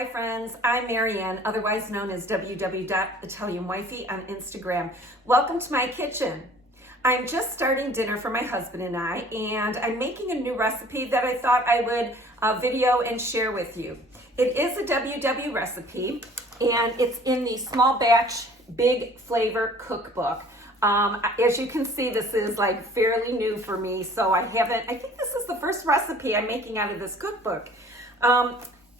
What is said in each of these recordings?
Hi friends, I'm Marianne, otherwise known as 𝑤𝒂𝒏𝒏𝒆 on Instagram. Welcome to my kitchen. I'm just starting dinner for my husband and I, and I'm making a new recipe that I thought I would video and share with you. It is a WW recipe, and it's in the small batch, big flavor cookbook. As you can see, this is like fairly new for me, so I think this is the first recipe I'm making out of this cookbook.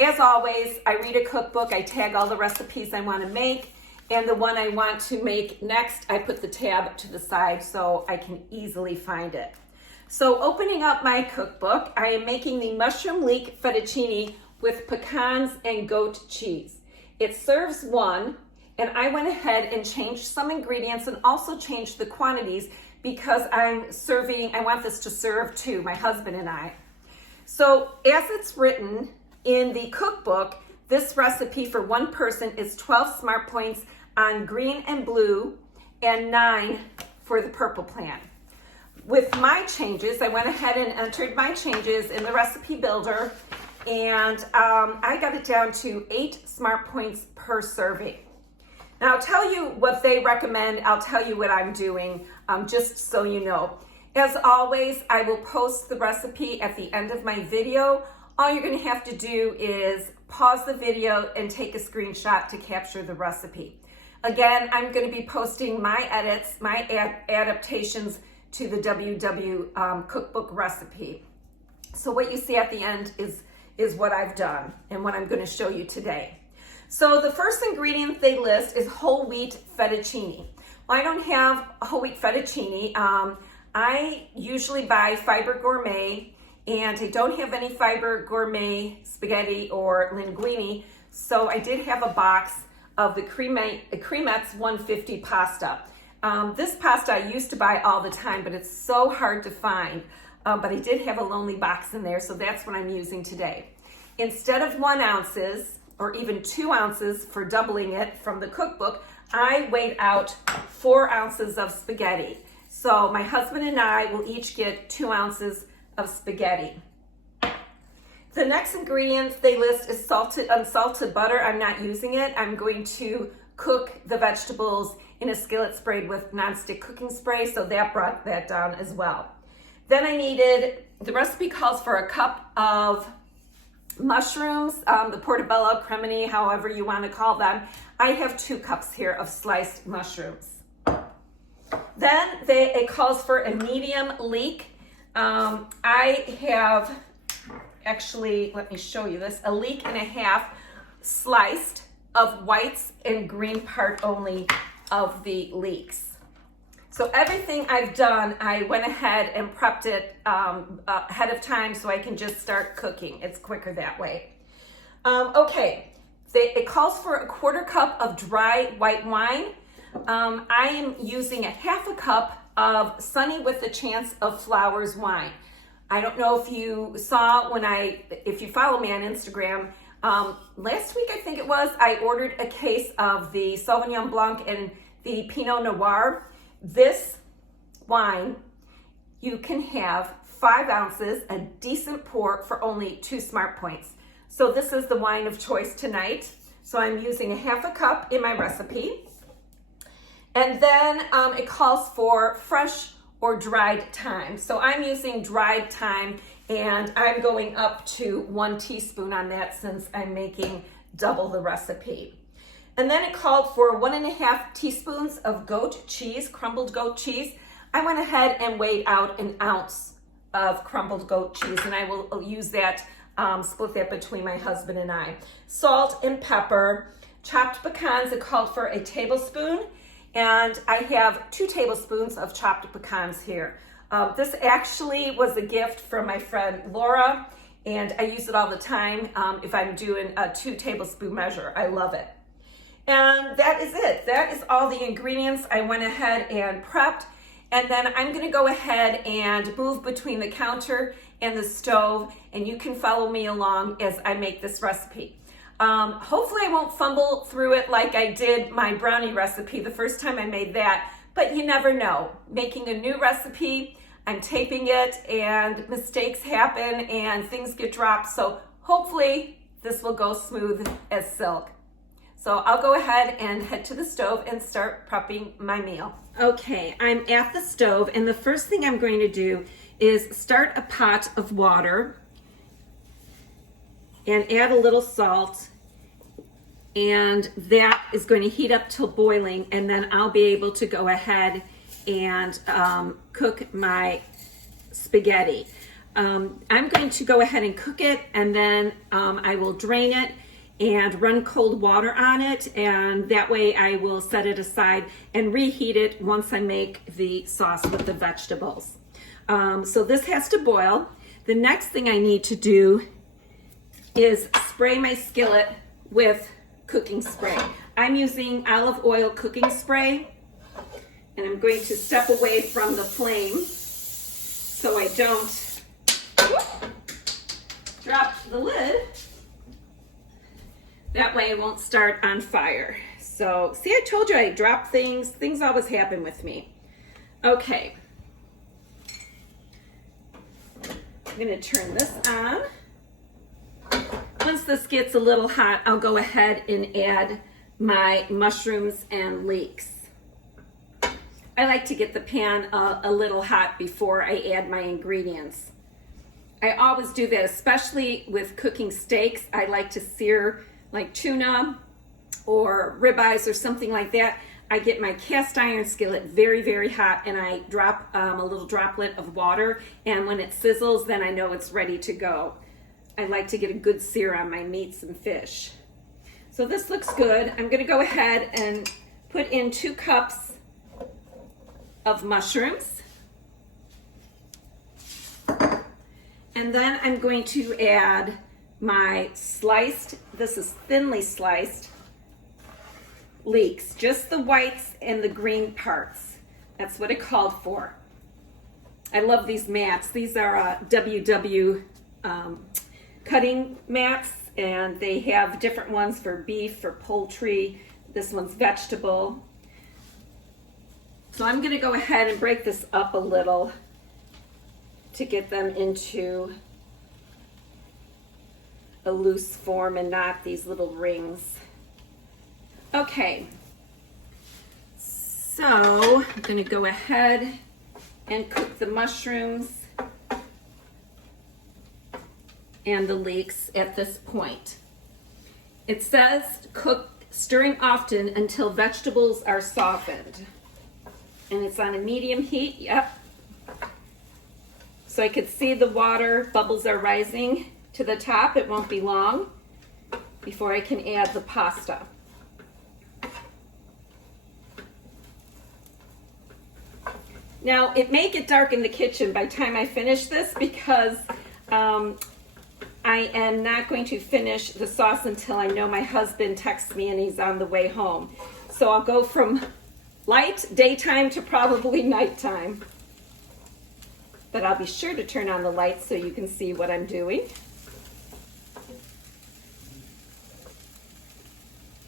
As always, I read a cookbook, I tag all the recipes I want to make, and the one I want to make next, I put the tab to the side so I can easily find it. So opening up my cookbook, I am making the Mushroom-Leek fettuccine with pecans and goat cheese. It serves one, and I went ahead and changed some ingredients and also changed the quantities because I want this to serve two, my husband and I. So as it's written in the cookbook, this recipe for one person is 12 smart points on green and blue and 9 for the purple plan. With my changes, I went ahead and entered my changes in the recipe builder, and I got it down to 8 smart points per serving. Now I'll tell you what they recommend, I'll tell you what I'm doing, just so you know. As always, I will post the recipe at the end of my video. All you're going to have to do is pause the video and take a screenshot to capture the recipe. Again, I'm going to be posting my edits, my adaptations to the WW cookbook recipe. So what you see at the end is what I've done and what I'm going to show you today. So the first ingredient they list is whole wheat fettuccine. Well, I don't have whole wheat fettuccine. I usually buy Fiber Gourmet, and I don't have any Fiber Gourmet spaghetti or linguine, so I did have a box of the Cremettes 150 pasta. This pasta I used to buy all the time, but it's so hard to find. But I did have a lonely box in there, so that's what I'm using today. Instead of 1 ounce or even 2 ounces for doubling it from the cookbook, I weighed out 4 ounces of spaghetti. So my husband and I will each get 2 ounces of spaghetti. The next ingredients they list is unsalted butter. I'm not using it. I'm going to cook the vegetables in a skillet sprayed with nonstick cooking spray, so that brought that down as well. Then I needed, the recipe calls for a cup of mushrooms, the portobello cremini, however you want to call them. I have 2 cups here of sliced mushrooms. Then it calls for a medium leek. I have, actually, let me show you this, a leek and a half sliced of whites and green part only of the leeks. So everything I've done, I went ahead and prepped it ahead of time so I can just start cooking. It's quicker that way. Okay, it calls for a 1/4 cup of dry white wine. I am using a 1/2 cup of Sunny with a Chance of Flowers wine. I don't know if you saw if you follow me on Instagram, last week I think it was, I ordered a case of the Sauvignon Blanc and the Pinot Noir. This wine, you can have 5 ounces, a decent pour for only 2 smart points. So this is the wine of choice tonight. So I'm using a 1/2 cup in my recipe. And then it calls for fresh or dried thyme. So I'm using dried thyme, and I'm going up to 1 teaspoon on that since I'm making double the recipe. And then it called for 1.5 teaspoons of goat cheese, crumbled goat cheese. I went ahead and weighed out 1 ounce of crumbled goat cheese, and I will use that, split that between my husband and I. Salt and pepper. Chopped pecans, it called for 1 tablespoon. And I have 2 tablespoons of chopped pecans here. This actually was a gift from my friend Laura, and I use it all the time if I'm doing a 2 tablespoon measure. I love it. And that is it. That is all the ingredients I went ahead and prepped. And then I'm gonna go ahead and move between the counter and the stove, and you can follow me along as I make this recipe. Hopefully I won't fumble through it like I did my brownie recipe the first time I made that, but you never know. Making a new recipe, I'm taping it, and mistakes happen and things get dropped, so hopefully this will go smooth as silk. So I'll go ahead and head to the stove and start prepping my meal. Okay, I'm at the stove, and the first thing I'm going to do is start a pot of water and add a little salt, and that is going to heat up till boiling, and then I'll be able to go ahead and cook my spaghetti. I'm going to go ahead and cook it, and then I will drain it and run cold water on it, and that way I will set it aside and reheat it once I make the sauce with the vegetables. So this has to boil. The next thing I need to do is spray my skillet with cooking spray. I'm using olive oil cooking spray, and I'm going to step away from the flame so I don't drop the lid. That way it won't start on fire. So, see, I told you I drop things. Things always happen with me. Okay. I'm going to turn this on. Once this gets a little hot, I'll go ahead and add my mushrooms and leeks. I like to get the pan a little hot before I add my ingredients. I always do that, especially with cooking steaks. I like to sear like tuna or ribeyes or something like that. I get my cast iron skillet very, very hot, and I drop a little droplet of water, and when it sizzles, then I know it's ready to go. I like to get a good sear on my meats and fish. So this looks good. I'm gonna go ahead and put in 2 cups of mushrooms. And then I'm going to add my sliced, this is thinly sliced, leeks, just the whites and the green parts. That's what it called for. I love these mats. These are WW cutting mats, and they have different ones for beef, for poultry. This one's vegetable. So I'm going to go ahead and break this up a little to get them into a loose form and not these little rings. Okay, so I'm going to go ahead and cook the mushrooms and the leeks at this point. It says cook stirring often until vegetables are softened. And it's on a medium heat, yep. So I could see the water bubbles are rising to the top. It won't be long before I can add the pasta. Now, it may get dark in the kitchen by the time I finish this because I am not going to finish the sauce until I know my husband texts me and he's on the way home. So I'll go from light daytime to probably nighttime. But I'll be sure to turn on the lights so you can see what I'm doing.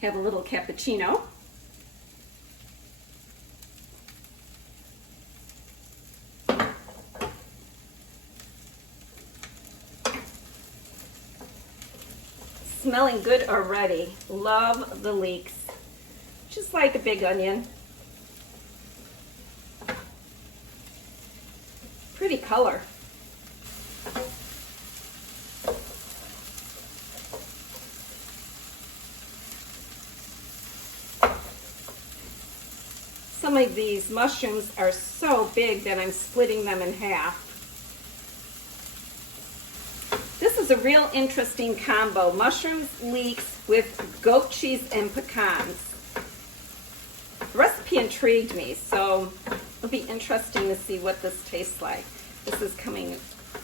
Have a little cappuccino. Smelling good already. Love the leeks. Just like a big onion. Pretty color. Some of these mushrooms are so big that I'm splitting them in half. This is a real interesting combo. Mushrooms, leeks with goat cheese and pecans. The recipe intrigued me, so it'll be interesting to see what this tastes like. This is coming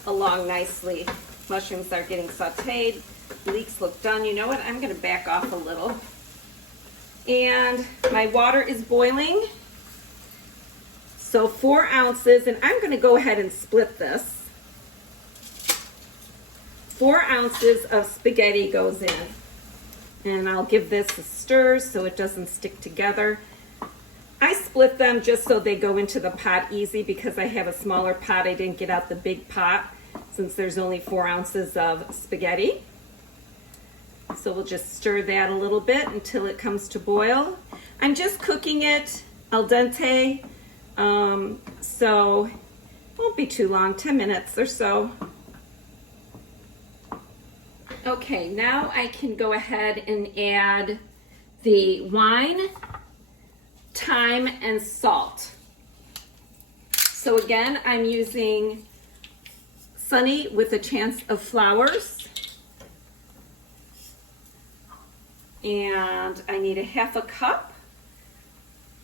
along nicely. Mushrooms are getting sauteed. Leeks look done. You know what? I'm going to back off a little. And my water is boiling. So 4 ounces, and I'm going to go ahead and split this. 4 ounces of spaghetti goes in. And I'll give this a stir so it doesn't stick together. I split them just so they go into the pot easy because I have a smaller pot. I didn't get out the big pot since there's only 4 ounces of spaghetti. So we'll just stir that a little bit until it comes to boil. I'm just cooking it al dente, so it won't be too long, 10 minutes or so. Okay, now I can go ahead and add the wine, thyme, and salt. So again, I'm using Sunny with a Chance of Flowers. And I need a 1/2 cup,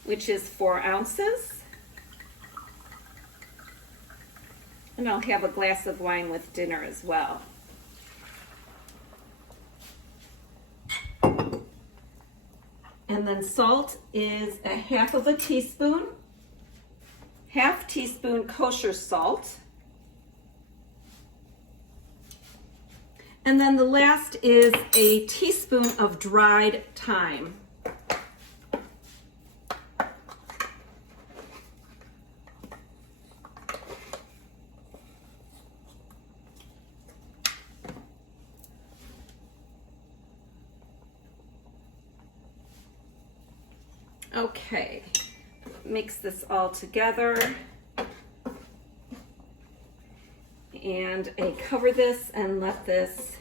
which is 4 ounces. And I'll have a glass of wine with dinner as well. And then salt is a 1/2 teaspoon, 1/2 teaspoon kosher salt. And then the last is a teaspoon of dried thyme. Okay, mix this all together. And I cover this and let this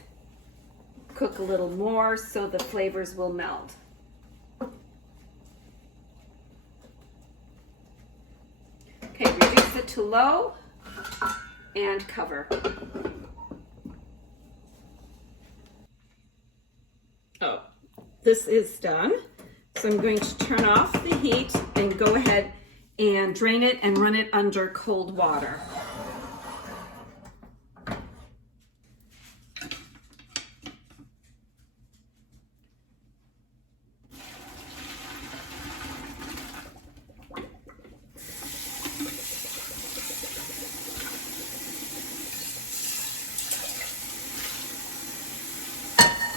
cook a little more so the flavors will meld. Okay, reduce it to low and cover. Oh, this is done. So I'm going to turn off the heat and go ahead and drain it and run it under cold water.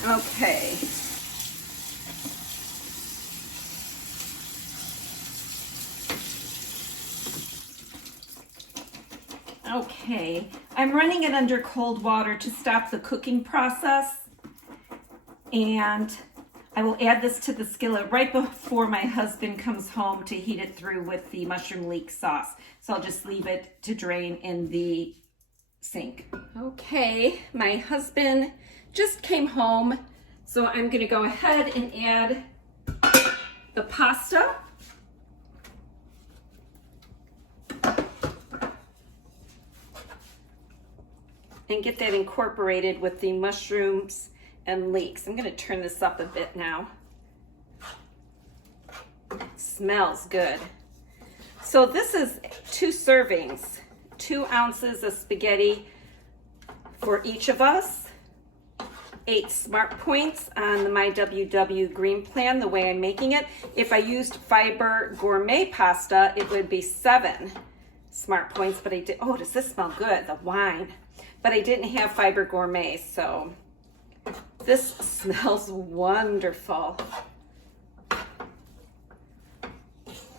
Okay. Okay, I'm running it under cold water to stop the cooking process, and I will add this to the skillet right before my husband comes home to heat it through with the Mushroom-Leek sauce. So I'll just leave it to drain in the sink. Okay, my husband just came home, so I'm gonna go ahead and add the pasta. And get that incorporated with the mushrooms and leeks. I'm gonna turn this up a bit now. Smells good. So this is 2 servings, 2 ounces of spaghetti for each of us. 8 smart points on the MyWW green plan, the way I'm making it. If I used fiber gourmet pasta, it would be 7 smart points, but I did, oh, does this smell good, the wine. But I didn't have fiber gourmet, so this smells wonderful.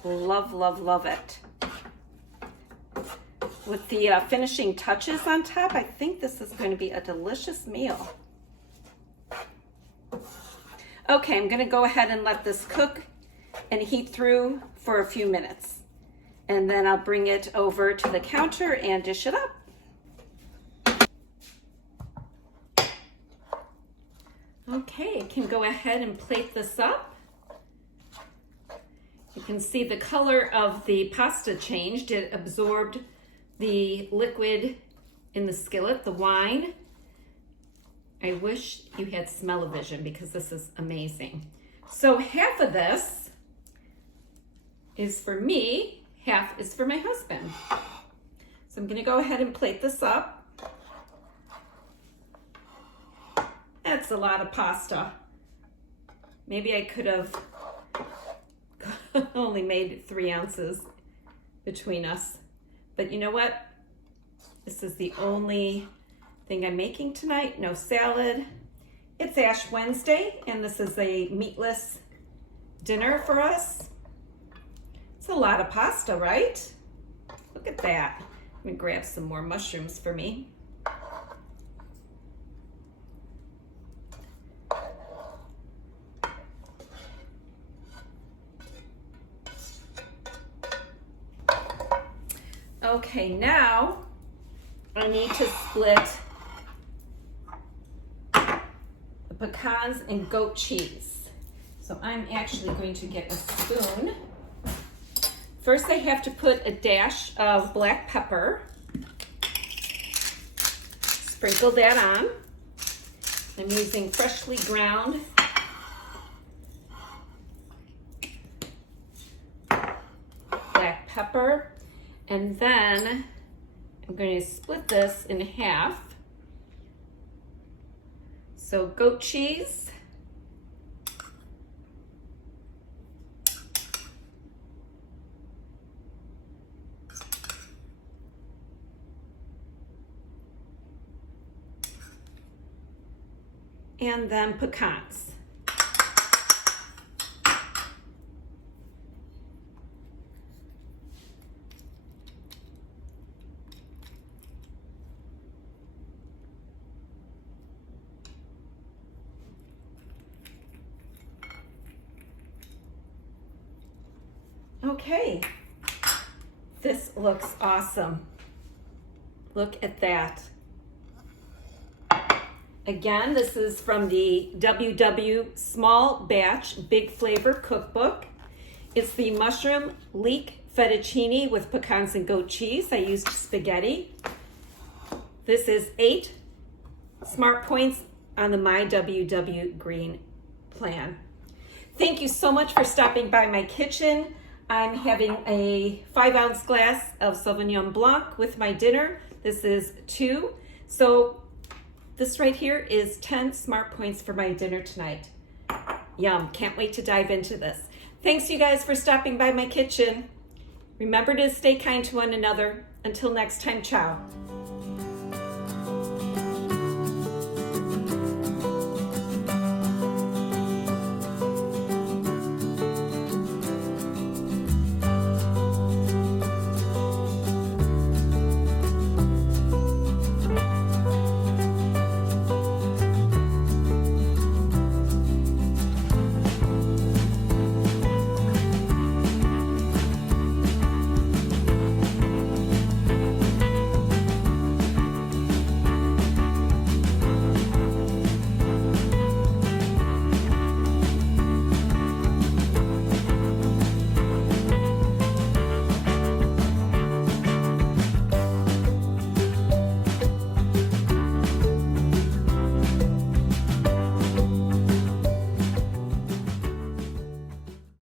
Love, love, love it. With the finishing touches on top, I think this is going to be a delicious meal. Okay, I'm going to go ahead and let this cook and heat through for a few minutes. And then I'll bring it over to the counter and dish it up. Okay, I can go ahead and plate this up. You can see the color of the pasta changed. It absorbed the liquid in the skillet, the wine. I wish you had smell-o-vision because this is amazing. So half of this is for me, half is for my husband. So I'm gonna go ahead and plate this up. That's a lot of pasta. Maybe I could have only made 3 ounces between us. But you know what? This is the only thing I'm making tonight. No salad. It's Ash Wednesday, and this is a meatless dinner for us. It's a lot of pasta, right? Look at that. Let me grab some more mushrooms for me. Okay, now I need to split the pecans and goat cheese. So I'm actually going to get a spoon. First I have to put a dash of black pepper. Sprinkle that on. I'm using freshly ground black pepper. And then I'm going to split this in half. So goat cheese, and then pecans. Okay, this looks awesome. Look at that. Again, this is from the WW Small Batch Big Flavor Cookbook. It's the Mushroom-Leek fettuccine with pecans and goat cheese. I used spaghetti. This is 8 smart points on the MyWW green plan. Thank you so much for stopping by my kitchen. I'm having a 5-ounce glass of Sauvignon Blanc with my dinner. This is 2. So this right here is 10 smart points for my dinner tonight. Yum, can't wait to dive into this. Thanks you guys for stopping by my kitchen. Remember to stay kind to one another. Until next time, ciao.